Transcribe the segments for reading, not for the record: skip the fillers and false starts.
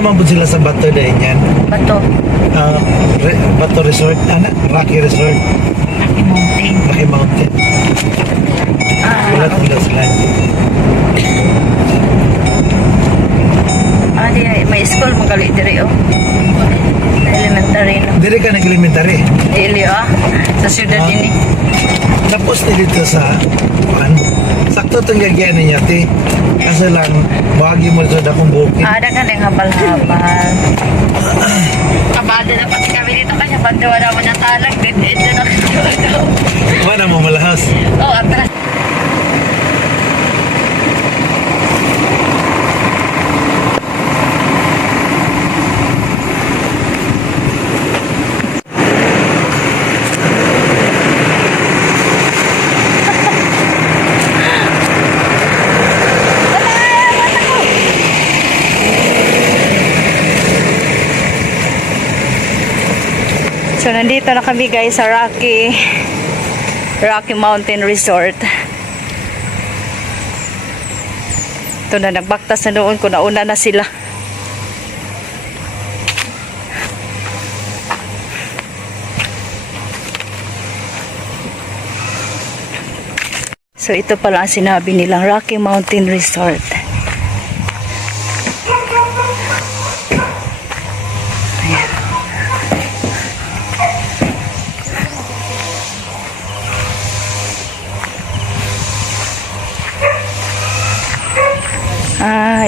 man po sila sa Bato dahil yan. Bato. Bato Resort, Rocky Resort, Rocky Mountain. Rocky Mountain. Wala tanda sila. Di may school magalit diri oh. Elementary no. Dili ka nag-elementary. Dili sa syudad Ah. ini. Tapos dito sa sakto itong gagyan niya, te. Kasi lang, bahagi mo sa dakong bukid. Ada kan yang habal-habal. Kabado na pati kami dito kanya bandawa naman ng talag. Dito na kanya. Mana mo malahas? Oh, atras. So, nandito na kami guys sa Rocky Mountain Resort. Ito na, nagbaktas na doon kung nauna na sila. So, ito pala ang sinabi nilang Rocky Mountain Resort.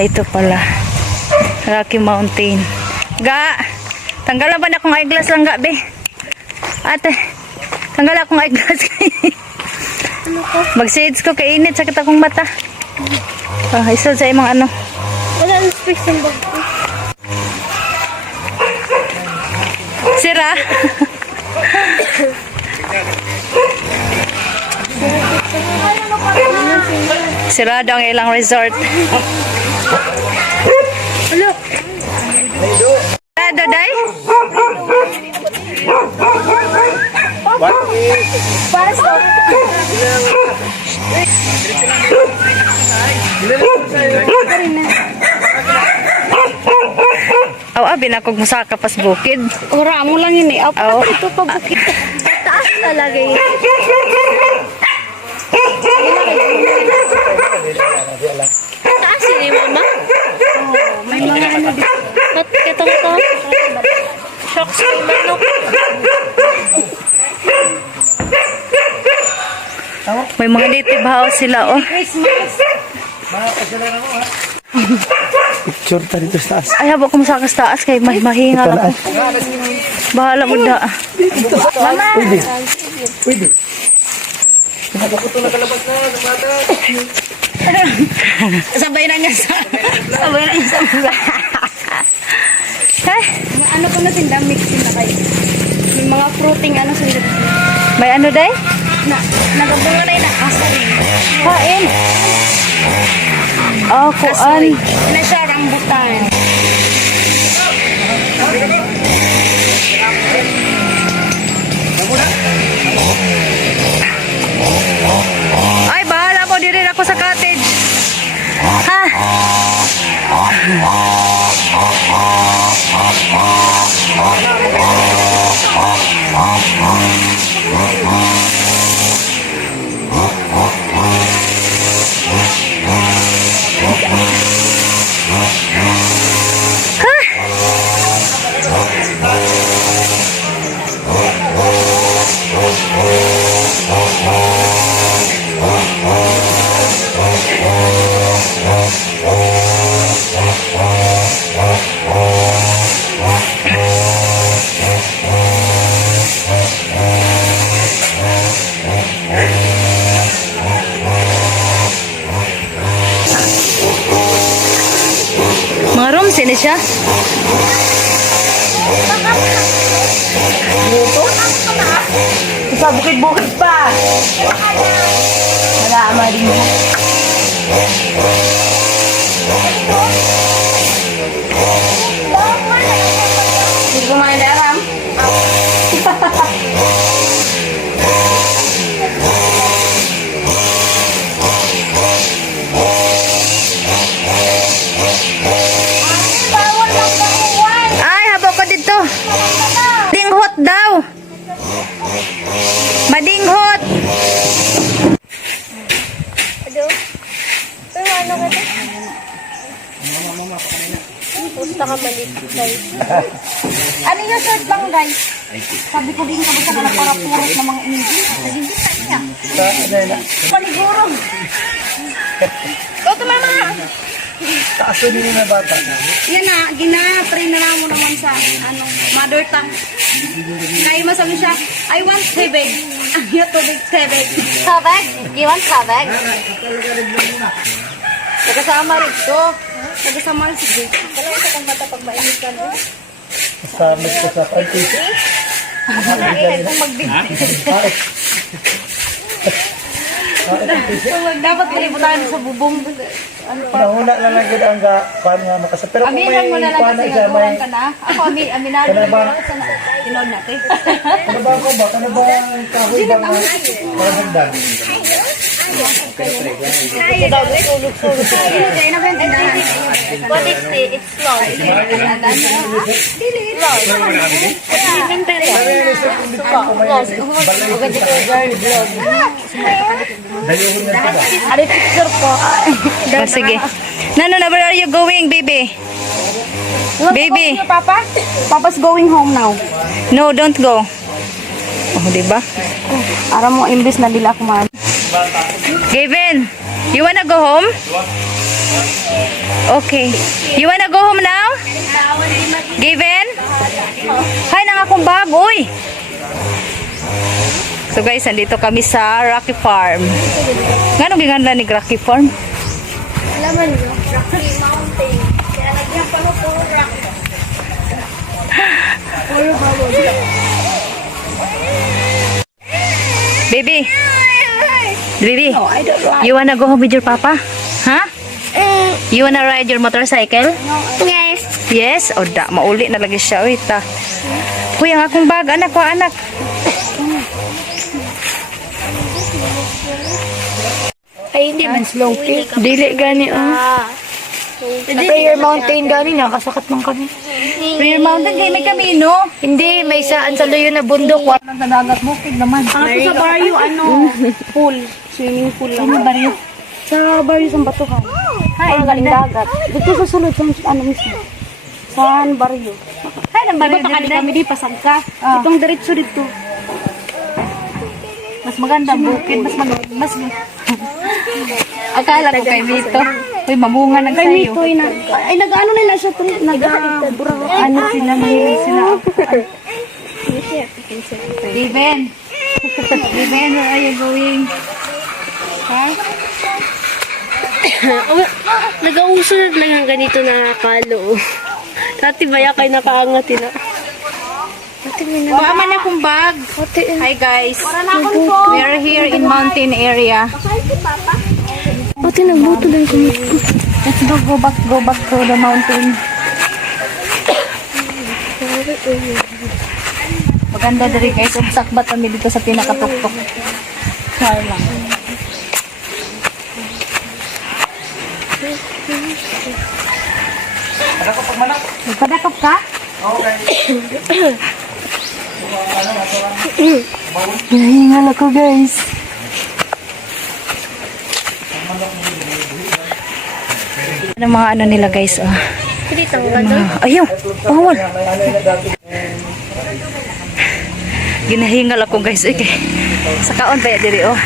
Ito pala. Rocky Mountain. Ga! Tanggalan ba na akong eyeglass lang ga, be? Ate, tanggal akong eyeglass. Mag-shades ko kay init. Sakit akong mata. Isod sa imong ano. Wala ang space ng bag ko. Sira. Sira daw ang ilang resort. Hello. Sira daw, day? Pasok. Binakog mo sa kapas bukid. Ora mo lang ini. Aw. Ito pa bukit. Taas talaga yun. Taas ini, mama. May mga ano dito. Ba't kitang to? Shocks may manok. May mga native house sila, oh. Christmas. Picture ta dito sa taas. Ay, habang kumasakas taas kay may mahingal ako. Bahala mo da. Mama. Pwede. Sabay na niya sa... Sabay na niya sa... Ay, Ano ko na tinda mixin na kayo. May mga fruiting ano sa loob. may ano day? Nagabunga na yung nakasarin. Kain. Oh, kuan. Na siya rambutan. Ay, bahala mo. Di rin ako sa cottage. Ha? Mga rooms, ini siya. Sa bukid-bukid pa. Wala ama din. Hindi ko maindaram. Bawal lang ba? Pinakamalit size. Ano yung shirt lang, guys? Sabi ko din ka ba para purot ng mga hindi? Hindi niya. Panigurog. Ito mama. Kaso din na bata. Yan na, gina-train na mo naman sa mother tongue. Kaya masabi siya, I want tubig. Ayaw tubig, tubig. Tubig? You want tubig? Nagkasama rin to. Nagkasama rin si Jake. Kailangan sa kang bata pag mainit ka no? Kasama ko sa pantito. Kung magbigay. Dapat ilibutan sa bubong. Nahuna na lang yun ang paano nga makasa. Pero kung may Aminan mo na lang paano kasi siya, may... gagawin ka na. Ako, aminado Kana ba? Tinod natin. Ano ba ako ba? Ano ba ang kahoy ba nga? Parang hagdan. What is it? It's long. Dayuhon nga ba? Ari picture ko. Oh, sige. Nano, na where are you going, baby? Baby. Papa? Papa's going home now. No, don't go. Oh, di ba? Aram mo, imbis na nila kumain. Gavin, you wanna go home? Okay. You wanna go home now? Gavin? Hay, nang akong bag, uy. So guys, nandito kami sa Rocky Farm. Ngano giganda ni Rocky Farm? Alam mo, Rocky Mountain. Kaya nagyan pa puro rock. Puro bawal. Baby. Baby, you wanna go home with your papa? Huh? You wanna ride your motorcycle? Yes. Yes? O da, mauli na lagi siya. Uy, ta. Uy, ang akong bag. Anak ko, anak. Ay, hindi man slow play. Dili gani, Prayer Mountain gani, nakasakat man kami. Prayer Mountain, kayo may kamino. Hindi, may saan sa luyo na bundok. Sa dagat bukid naman. Ako sa baryo, pool. Swimming pool lang. Ano baryo? Sa baryo sa Batuhan. Ay, galing dagat. Dito sa sulod, sa mismo. Sa baryo. Ay, nang baryo Diba pakali din. kami di, pasangka. Itong diretso dito. Mas maganda bukid, mas akala ko kay Vito. Uy, mamunga ng Kami sayo. ito, ay, nag-ano nila siya, Ano sila, mahilig sila. Steven. Steven, where are you going? Ha? Nag-ausunod lang ang ganito na kalo. Dati baya kayo nakaangat na. Baka man akong bag. Hi guys. We are here in mountain area. Ate, nagbuto lang kami. Let's go back to the mountain. Maganda diri guys. Umsakbat kami dito sa pinakatuktok. Char lang. Nagpadakop ka? Hinahingal ako guys. Ano mga ano nila guys, oh. Hindi tanggal doon. Ayaw, bawal. Ginahingal ako guys. Okay. Sa kaon pa diri, oh.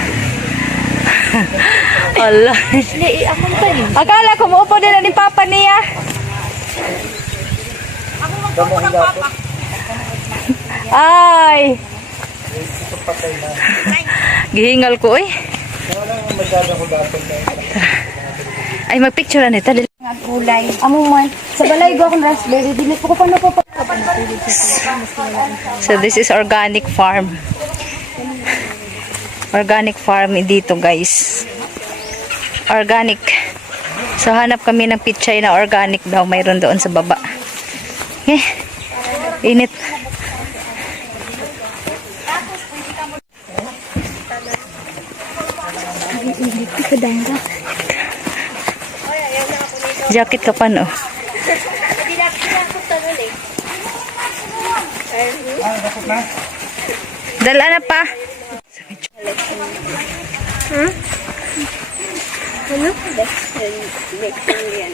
Allah. Hindi, ako pa rin. Akala ko muupo din na ni Papa niya. Ay. Gihingal ko, eh. Ay, magpicture na nito. Ulay. Amo man. Sa balay ko akong raspberry. Dili ko paano pa. So, this is organic farm. Organic farm dito, guys. Organic. So, hanap kami ng pichay na organic daw. Mayroon doon sa baba. Eh, init. Jacket ka pa, no? Hindi na ako tanong eh. Dala na pa. Ano? Best friend yan.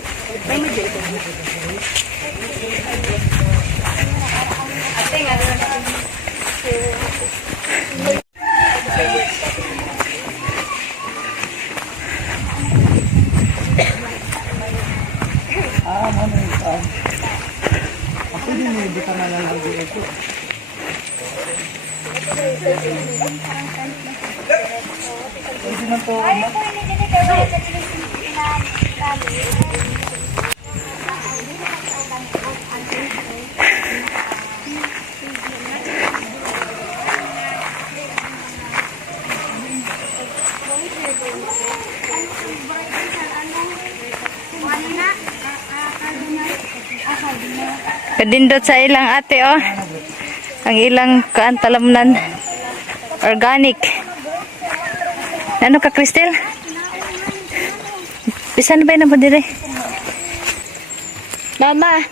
Kadindot sa ilang ate, oh. Ang ilang kaantalamnan. Organic. Ano ka, Cristel? Bisan ba na po dire? Mama,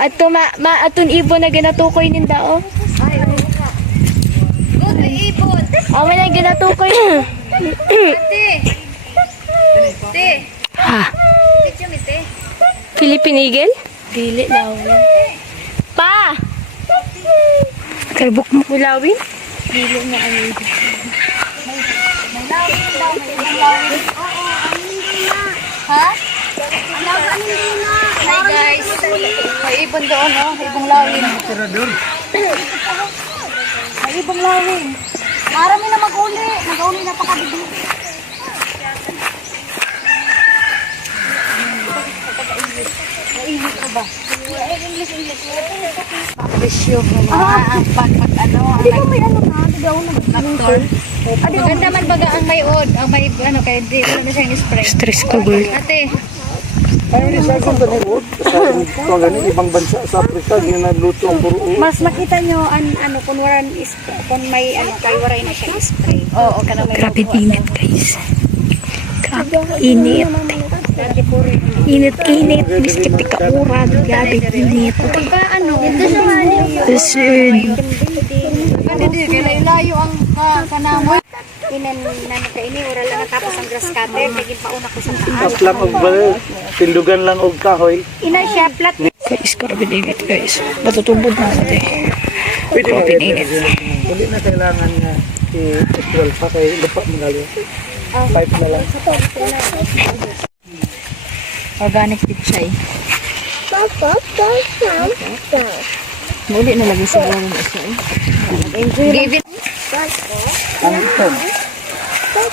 ato aton ibon na ginatukoy ninda oh. Oh, may na ginatukoy. Ha? Philippine Eagle? Dili lang. Pa! Kay book mo. Mulawin? Dili na ano. Ha? Hi guys. May ibon doon, oh. May ibong lawin. May ibong lawin. Marami na mag-uli. Mag-uli na pakabigli. English ko ba? English. Presyo mo ang pag ano. Hindi ba may ano na? Hindi ako nag-factor. Maganda man baga ang may od. Ang may ano kay di. Ano ba siyang spray? Stress ko, girl. Ate. Ayun, isa kong tanibot. Sa ganun, ibang bansa sa Africa, hindi na luto ang puro. Mas makita nyo ano kung waran is kung may ano kay waray na siya spray. Oo, kana may. Grabe init, guys. Grabe init. Init. Biskit ka urad. Grabe init. Pagka ano, ito siya mali. Listen. Hindi kaya layo ang kanamoy. Inan na nakaini oral lang tapos ang grass cutter naging pauna ko sa taas. Taplang og bal, tindugan lang og kahoy. Ina siya flat. Guys, grabe init, guys. Matutubod na ate. Grabe init. Hindi na kailangan na i-equal pa kay lupa mga pipe na lang. Organic pichay. Muli na lagi siguro ng isa eh. Give it Ang itom.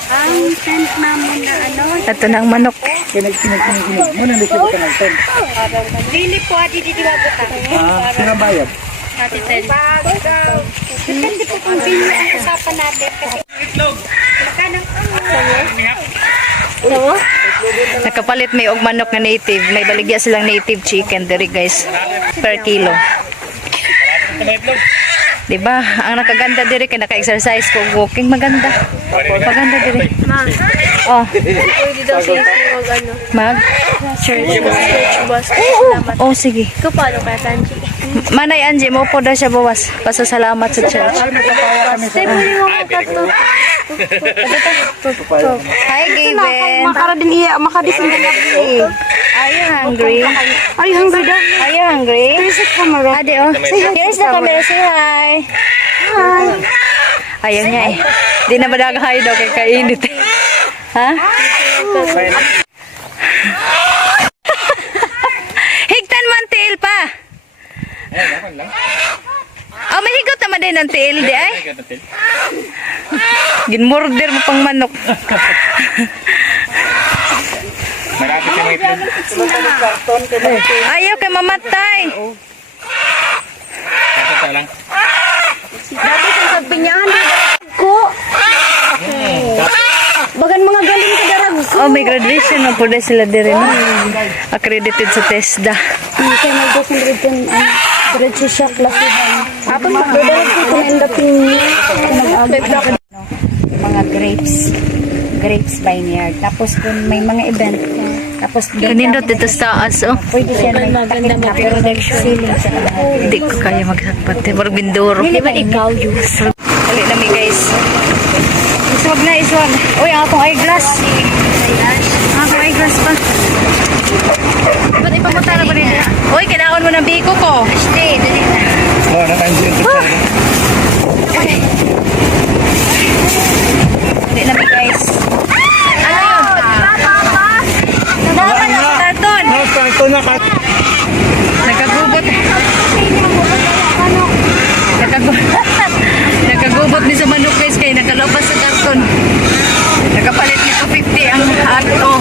ang tent namin na ano. Ito na ang manok. Kinig. Muna na siya ka ng tent. Dili po adi di buta. Sinabayad. Ati tent. Depende po kung sino ang usapan natin kasi magkano Nakapalit may og manok na native. May baligya silang native chicken diri, guys. Per kilo. Diba? Ang nakaganda diri kay naka-exercise ko walking maganda. Maganda diri. Oh, Pwede daw sa ito ano. mag church. Church bus. Salamat. Oh, sige. Ikaw paano kaya Sanji? Manay Angie mo po daw siya bawas. Pasasalamat sa church. Stay mo yung mga kato. Hi, Gaben. din iya makadisin din nabi. Are you hungry? Are you hungry daw? Are you hungry? Visit camera. Ade, oh. Here's the camera. Say hi. Hi. Ayaw niya eh. Di na madagahay daw kay kainit. Ha? Higtan man tiil pa. Oh, may higot naman din ng tiil di ay. Ginmurder mo pang manok. Ayaw kay mamatay. Dati sa sampinyahan ko. Bagan mga galing ka darag. Oh, may graduation na po dahil sila din no? Accredited sa TESDA. Kaya may doon rin diretso siya klasihan. Apan magdadarag ko kung endapin mga grapes vineyard. Tapos kung may mga event, tapos Kanindot dito sa taas, oh. pwede siya nagtakit na pero nag-ceiling siya. Hindi ko kaya magsakpat. Marag binduro. Hindi ba ikaw use? Dali na mi guys. Iswag na, iswag. Uy, ang akong eyeglass. Ang akong eyeglass pa. Ba't ipamunta na ba nila? Uy, kinaon mo mo ng biko ko. Stay, dali na. Oh, nakainsin ko siya. Hindi na guys. Ano yun? Naman na sa karton. No, karton na ka. Nagkagubot. Nagkagubot ni sa manok guys kaya nakalabas sa karton. Nakapalit ni 250 ang ato.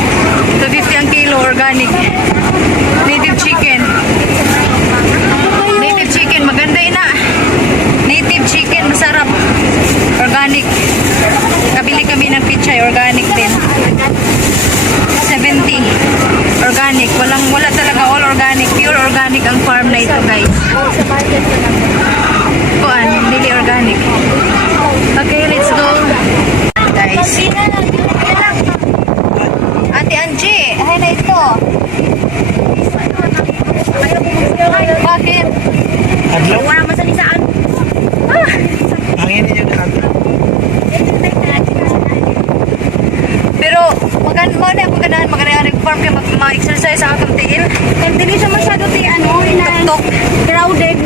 250 ang kilo organic. Native chicken. Native chicken maganda ina. Native chicken masarap. Organic. Kabili kami ng pichay organic din. 70. Organic. Wala talaga all organic. Pure organic ang farm na ito guys. Kuan, hindi organic. Okay, let's go. Guys. Ate Angie, ay na ito. Bakit? Adlaw. Wala masalisaan. Hangin niyo na ate. Pero magandaan farm kaya mag-exercise ang atong tiil. Dili siya masyado ti ano, Tok. crowded.